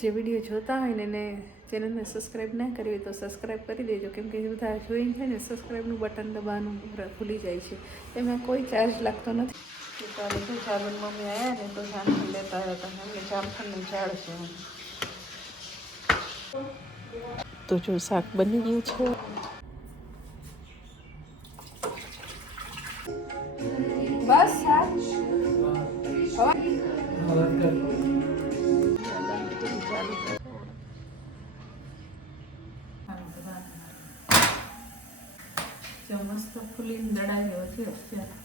જે વિડીયો જોતા હોય ને એને ચેનલને સબસ્ક્રાઈબ ના કરી હોય તો સબસ્ક્રાઈબ કરી દેજો, કેમ કે બધા જોઈને છે ને સબસ્ક્રાઈબનું બટન દબાવવાનું ભૂલી જાય છે. એમાં કોઈ ચાર્જ લાગતો નથી. ચાલો તો જાબન મમ્મી આવ્યા ને તો જામફળ લેતા હતા. એમને જામફળનું ઝાડ છે. તો જો શાક બની ગયું છે. બસ શાક મસ્ત ફૂલીને દડાયો છે અત્યારે.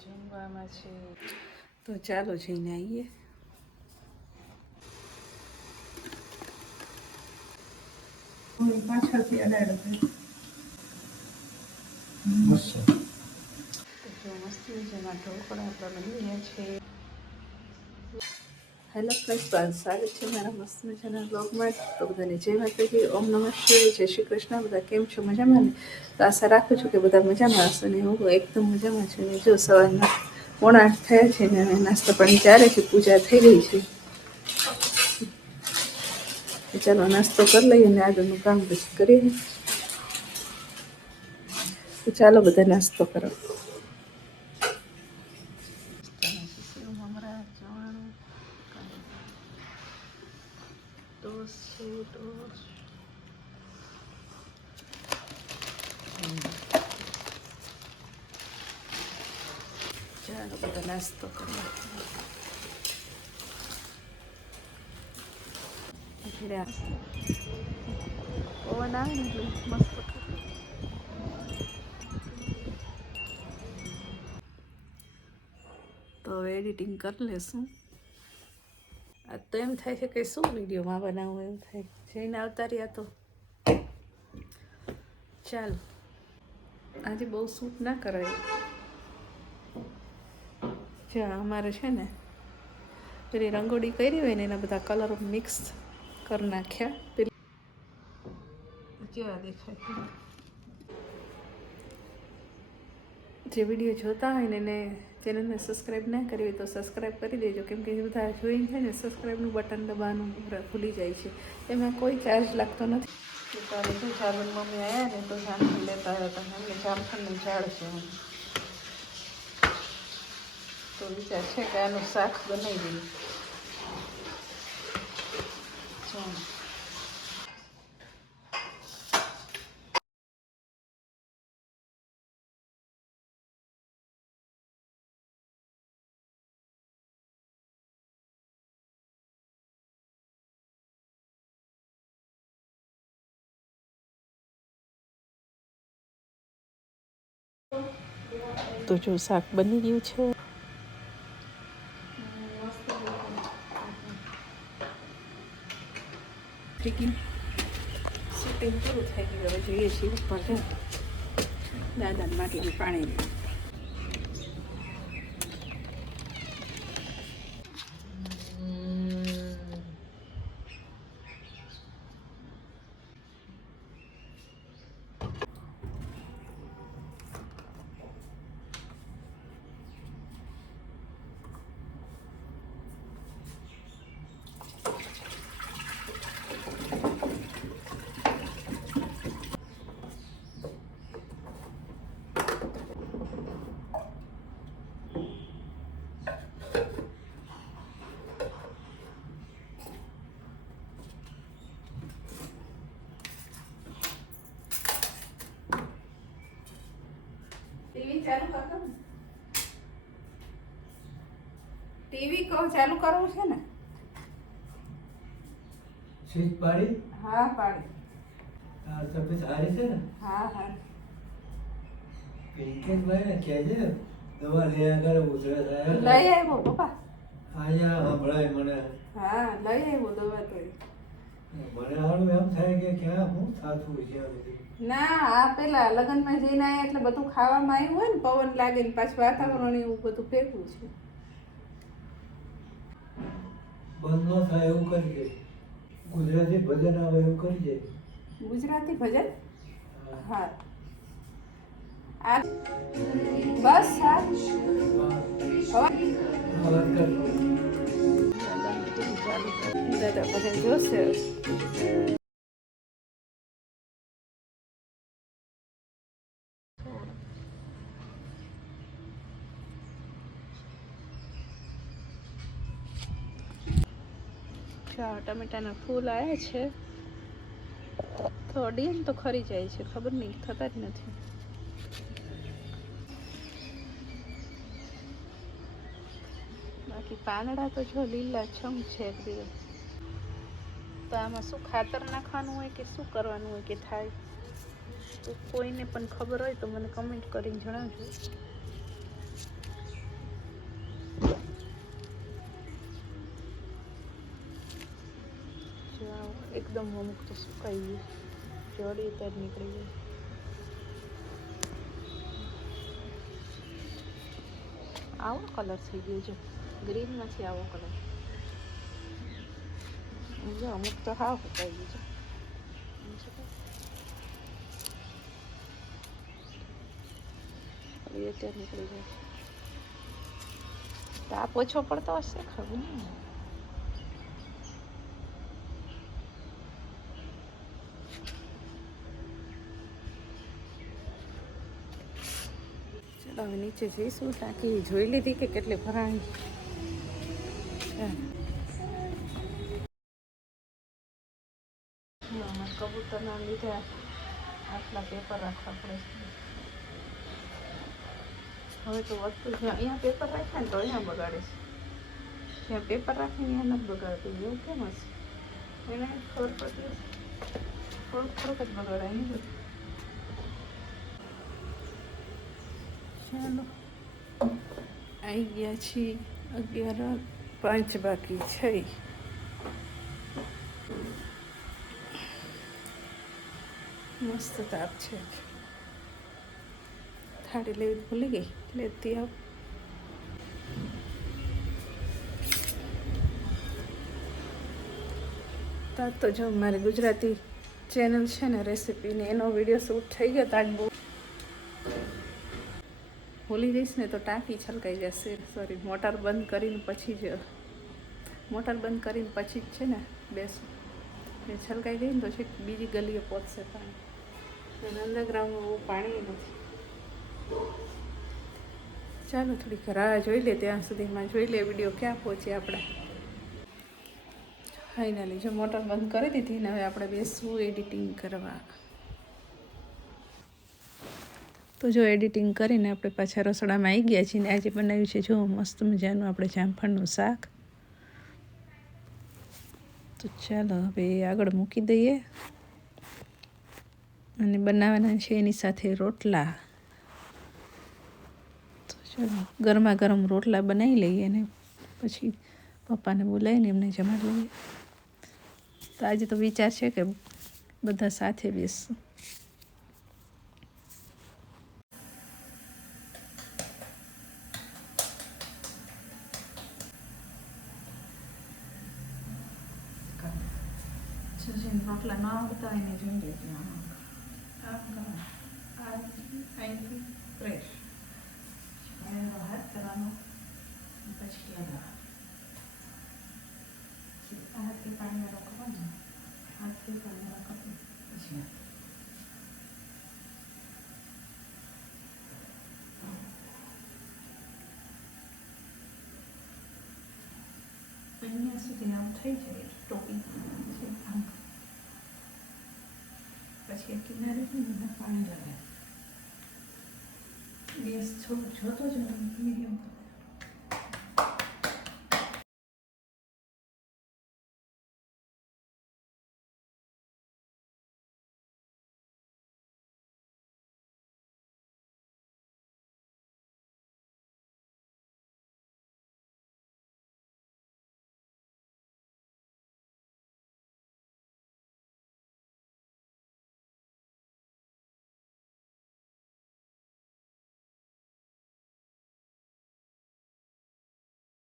જમવામાં છે તો ચાલો જઈને આવીએ. પાછળથી અડાડો મસ્ત મજાના ઢોકળા આપણે બની છે. હેલો ફ્રેન્ડ્સ, સ્વાગત છે મારા મસ્ત મજાના બ્લોગમાં. તો બધાને જય માતાજી, ઓમ નમઃ શિવાય, જય શ્રી કૃષ્ણ. બધા કેમ છો? મજામાં ને? તો આશા રાખું છું કે બધા મજામાં હશે ને હું એકદમ મજામાં છું. ને જો સવારના 7:30 થયા છે ને હવે નાસ્તો પાણી ચાલે છે, પૂજા થઈ ગઈ છે. ચાલો નાસ્તો કરી લઈએ ને આગળનું કામ પછી કરીએ. તો ચાલો બધા નાસ્તો કરો. ચાલો બધા નાસ્તો કરીએ. પવન આવે ને એટલે મસ્ત. તો હવે એડિટિંગ કરી લેશું. આ તો એમ થાય છે કે શું વિડીયોમાં બનાવવું, એમ થાય જઈને આવતા રહ્યા. તો ચાલો આજે બહુ શૂટ ના કરાય. જ્યાં અમારે છે ને પેલી રંગોળી કરી હોય ને એના બધા કલર મિક્સ કરી નાખ્યા. પેલી કેવા દેખાય. જે વિડીયો જોતા હોય ને એને ચેનલને સબસ્ક્રાઈબ ના કરી હોય તો સબસ્ક્રાઈબ કરી દેજો, કેમ કે બધા જોઈને છે ને સબસ્ક્રાઈબનું બટન દબાવવાનું ભૂલી જાય છે. એમાં કોઈ ચાર્જ લાગતો નથી. ચાલો તો જાબન મમ્મી આવ્યા ને તો જામફળ લેતા હતા. એમને જામફળનું ઝાડ છે. તો વિચાર છે કે આનું શાક બનાવી દઈએ. તો જો શાક બની ગયું છે. શૂટિંગ પૂરું થઈ ગયું. હવે જોઈએ છીએ ઉપર દાદાને માટલીનું પાણી. ટીવી ચાલુ કરો ને. ટીવી કહો ચાલુ કરવું છે ને. સ્વિચ પાડી? હા પાડી. આ તબિયત સારી છે ને? હા હા. પિંકેશભાઈ ને કહેજે દવા લઈ આગળ ઉધરસ આવ્યો. લઈ આવ્યો પપ્પા. અહીંયા સંભળાય મને. હા લઈ આવ્યો દવા તો. મને હારું એમ થાય કે ક્યાં શું થતું છે આ બધી. ના આ પેલા લગ્નમાં જઈને આવ્યા એટલે બધું ખાવામાં આવ્યું હોય ને, પવન લાગે ને પાછું વાતાવરણ એવું બધું ફેરવું છે. બંધ ન થાય એવું કરી દે. ગુજરાતી ભજન આવે એવું કરી દે. ગુજરાતી ભજન? હા. આ બસ શાક અવાજ કરતો. દાદાની ટીવી ચાલુ કરી. દાદા બધા જોશે. ટમેટાના ફૂલ આવ્યા છે, થોડી એમ તો ખરી જાય છે, ખબર નહીં થતા જ નથી. બાકી પાંદડા તો જો લીલા છમ છે એકદમ. તો આમાં શું ખાતર નાખવાનું હોય કે શું કરવાનું હોય કે થાય, તો કોઈને પણ ખબર હોય તો મને કમેન્ટ કરીને જણાવજો. એકદમ અમુક તો સુકાઈ ગયું, જોડી ત્યાં જ નીકળી ગયું. આવો કલર થઈ ગયો છે, ગ્રીન નથી, આવો કલર. જો અમુક તો હાવ સુકાઈ ગયું છે. ત્યાં નીકળી જાય. તાપ ઓછો પડતો હશે, ખબર નહીં. ચલો હવે નીચે જઈશું. ટાંકી જોઈ લીધી કે કેટલી ભરાણી. કબૂતરના લીધે આટલા પેપર રાખવા પડે છે. હવે તો વસ્તુ અહીંયા પેપર રાખે ને તો અહીંયા બગાડે છે, જ્યાં પેપર રાખે ને અહીંયા નથી બગાડતું. એવું કેમ હશે, એને ખબર પડતી હશે. થોડુંક જ બગાડાય નહીં બધું. ચાલો આવી ગયા છીએ, 11:05 બાકી છે. મસ્ત તાપ છે. થાળી લેવી ભૂલી ગઈ, લેતી આવ. તો જો મારી ગુજરાતી ચેનલ છે ને રેસીપીની, એનો વિડીયો શૂટ થઈ ગયો. તાજ બહુ ભૂલી જઈશ ને તો ટાંકી છલકાઈ જશે. સોરી, મોટર બંધ કરીને પછી જ છે ને બેસું. એ છલકાઈ ગઈ ને તો છે બીજી ગલીએ પહોંચશે પાણી. અને અંડરગ્રાઉન્ડમાં બહુ પાણી નથી. ચાલો થોડીક રાહ જોઈ લે, ત્યાં સુધીમાં જોઈ લે વિડીયો ક્યાં પહોંચે આપણે. ફાઇનલી જો મોટર બંધ કરી દીધી ને હવે આપણે બેસવું એડિટિંગ કરવા. તો જો એડિટિંગ કરીને આપણે પાછા રસોડામાં આવી ગયા છીએ ને આજે બનાવ્યું છે જો મસ્ત મજાનું આપણે જામફળનું શાક. તો ચાલો હવે આગળ મૂકી દઈએ અને બનાવવાના છે એની સાથે રોટલા. તો ચાલો ગરમા ગરમ રોટલા બનાવી લઈએ અને પછી પપ્પાને બોલાવીને એમને જમાડી લઈએ. તો આજે તો વિચાર છે કે બધા સાથે બેસશું. રોટલા ના આવતા એને જોઈ લેજે. અહીંથી ફ્રેશ હાથ કરવાનો, પછી લગાવવાનો. હાથથી પાણી રાખવાનું, હાથથી પાણી રાખવાનું પછી અહીંયા સુધી આમ થઈ જાય ટોપી આમ. પછી કિનારે પાણી લગાવે. ગેસ થોડું જોતો જ મીડિયમ.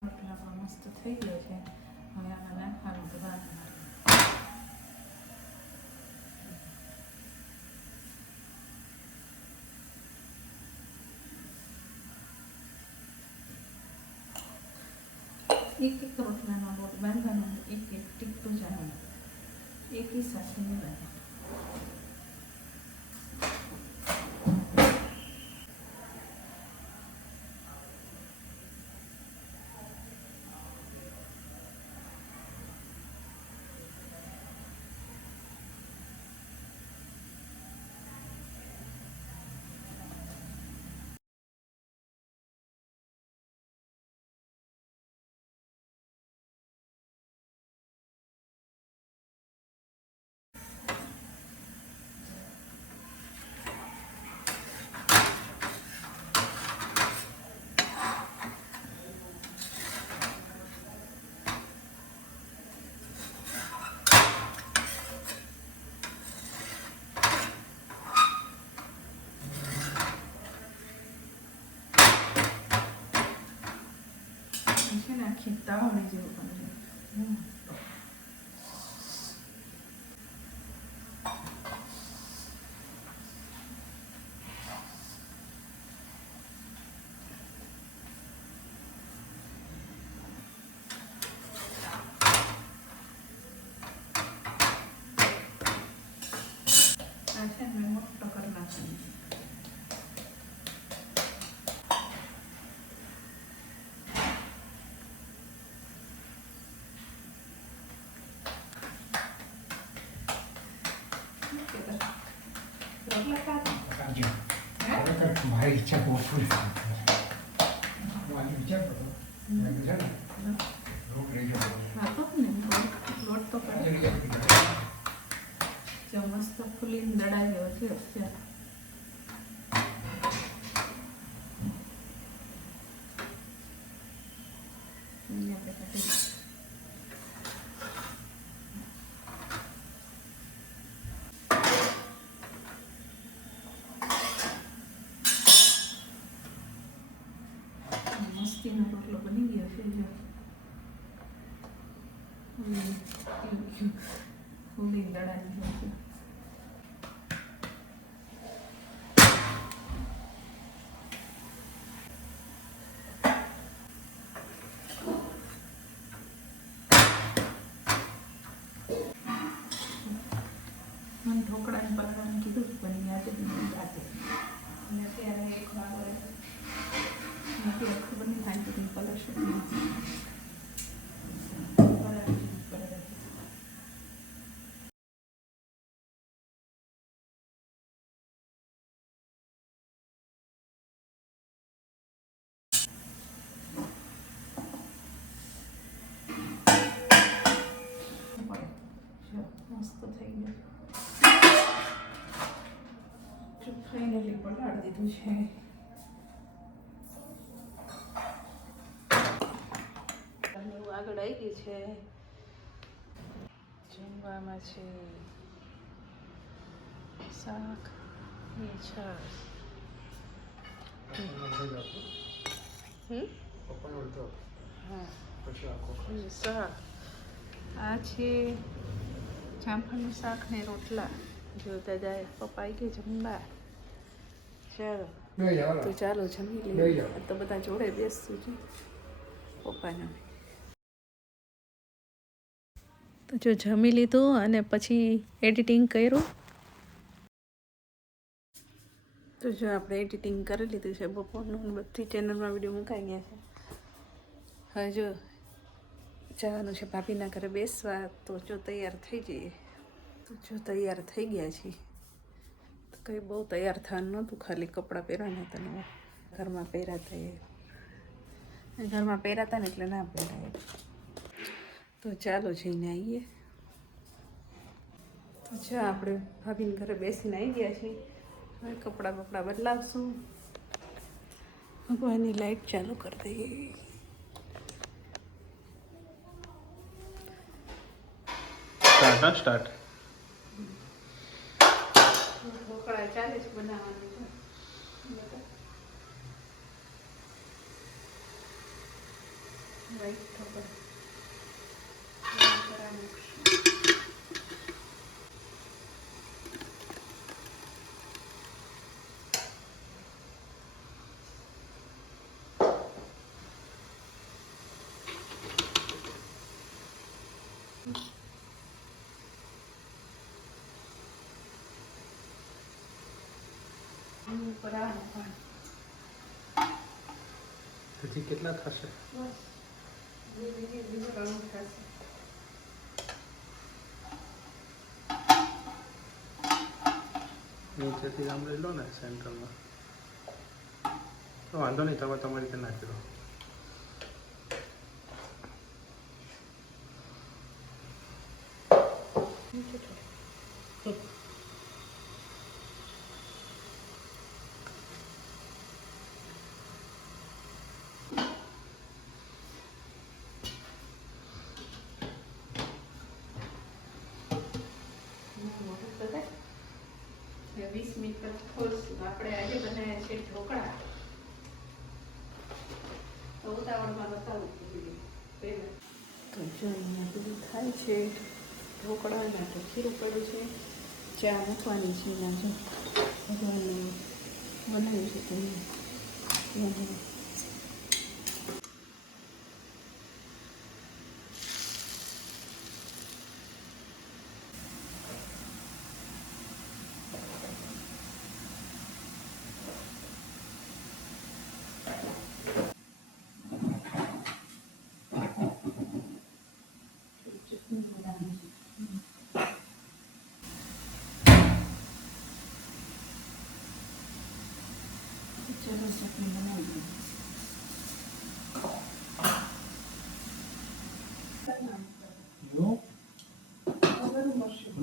રોટલા પણ મસ્ત થઈ ગયો છે. હવે આમાં નાખવાનું તો એક એક રોટલાનો લોટ બાંધવાનો, એક એક ટીકતું જવાનું, એકી સાથે લેવાનું. છે ને આખી તાવડી જેવું બને. આ છે ને મેં મોટો કરી નાખ્યો. મારી ઈચ્છા તો પૂરી મારી ઈચ્છા કરો રોગ રહી ગયો. હા તો ને લોટ તો કરે. જો મસ્ત ફૂલીને દડાવ્યો છે અત્યારે. મસ્તીનો રોટલો બની ગયો છે. જો ફૂલી દડાવી ગયો છે. મને ઢોકળાને પલાળવાનું કીધું પણ યાદ જ નથી રાતે. અને અત્યારે એક વાગે નથી ખબર નહીં થાય તો પલળશે કે નહીં. મસ્ત થઈ ગયું. ફાઇનલી પલાળી દીધું છે. આગળ આવી ગયું છે. જમવામાં છે શાક ને છાશ. હા શાક આ છે જામફળનું શાક ને રોટલા. જો દાદા પપ્પા આવી ગયા જમવા. ચાલો તો ચાલો જમી લઈએ. તો બધા જોડે બેસતું છે પપ્પાને. તો જો જમી લીધું અને પછી એડિટિંગ કર્યું. તો જો આપણે એડિટિંગ કરી લીધું છે બપોરનું. બધી ચેનલમાં વિડીયો મુકાઈ ગયા છે. હવે જો જવાનું છે ભાભીના ઘરે બેસવા. તો જો તૈયાર થઈ જઈએ. તો જો તૈયાર થઈ ગયા છીએ. તો કંઈ બહુ તૈયાર થવાનું નહોતું, ખાલી કપડાં પહેરવાના હતા ને ઘરમાં પહેરાતા ને એટલે ના પહેરાય. તો ચાલો જઈને આવીએ. તો જો આપણે ભાભીના ઘરે બેસીને આવી ગયા છીએ. હવે કપડાં બપડા બદલાવશું. ભગવાનની લાઈટ ચાલુ કરી દઈએ. સ્ટાર્ટ ઢોકળા ચાલે છે બનાવવાનું છે. વ્હાઈટ ઢોકળા ઉપર આવે પાણી હજી કેટલા થશે? બસ બીજું ઘણું થશે. નીચેથી આમ લઈ લો ને સેન્ટરમાં. તો વાંધો નહીં, તમે તમારી રીતે નાખી દો. મોટું તો થાય. 20 મિનિટ પછી ખોલશું. આપણે આજે બનાવ્યા છે ઢોકળા. તો ઉતાવળમાં બતાવું પહેલાં. તો જો અહીંયા બધું થાય છે ઢોકળાના. તો ખીરું પડ્યું છે, ચા મૂકવાની છે. એના જો ભગવાનને બનાવ્યું છે તમે ચલો ચટણી બનાવી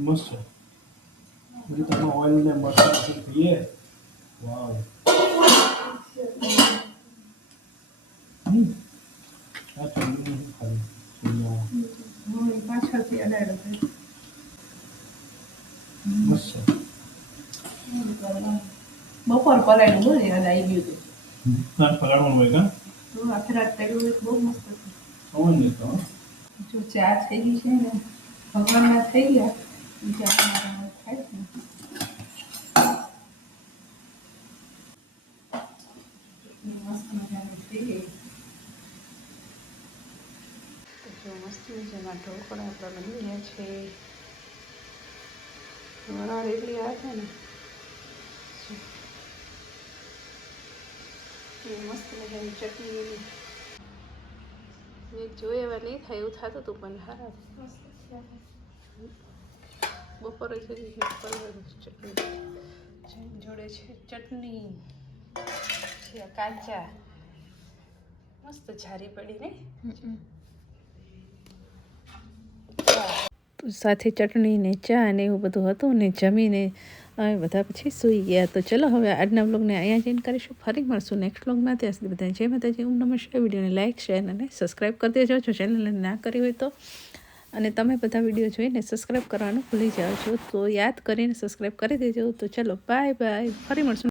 મસ્ત છે. પછી તમે ઓઇલ ને મસાલા પીએ. વાવ. આ ચટણી ખાલી પાછળથી અડાડો મસ્ત છે. બપોર પલાળ્યું બહુ યાદ આવી ગયું હતું. ના પલાળવાનું હોય કા? તો આખી રાત કર્યું હોય તો બહુ મસ્ત હતું. ખબર નહીં તો. જો ચા થઈ ગઈ છે ને ભગવાનના થઈ ગયા બીજા તમારા થાય છે ને. મસ્ત મજાની થઈ ગઈ. તો જો મસ્ત મજાના ઢોકળા આપણા બની ગયા છે. વરાળ એટલી આ છે ને મસ્ત મજાની ચટણી જોઈએ એવા નહીં થાય એવું થતું હતું, પણ સારા બપોરે ચટણી જોડે છે ચટણી છે કાચા મસ્ત જારી પડી ને સાથે ચટણી ને ચા ને એવું બધું હતું ને જમીને અમે બધા પછી સૂઈ ગયા. તો ચલો હવે આજના વ્લોગને અહીંયા જ એન્ડ કરીશું. ફરી મળશું નેક્સ્ટ વ્લોગમાં. ત્યાં સુધી બધા જય માતાજી, ઓમ નમઃ શિવાય. વિડીયોને લાઇક શેર અને સબસ્ક્રાઈબ કરી દેજો જો ચેનલને ના કરી હોય તો. અને તમે બધા વિડીયો જોઈને સબસ્ક્રાઈબ કરવાનું ભૂલી જાઓ છો તો યાદ કરીને સબસ્ક્રાઈબ કરી દેજો. તો ચલો બાય બાય, ફરી મળશું.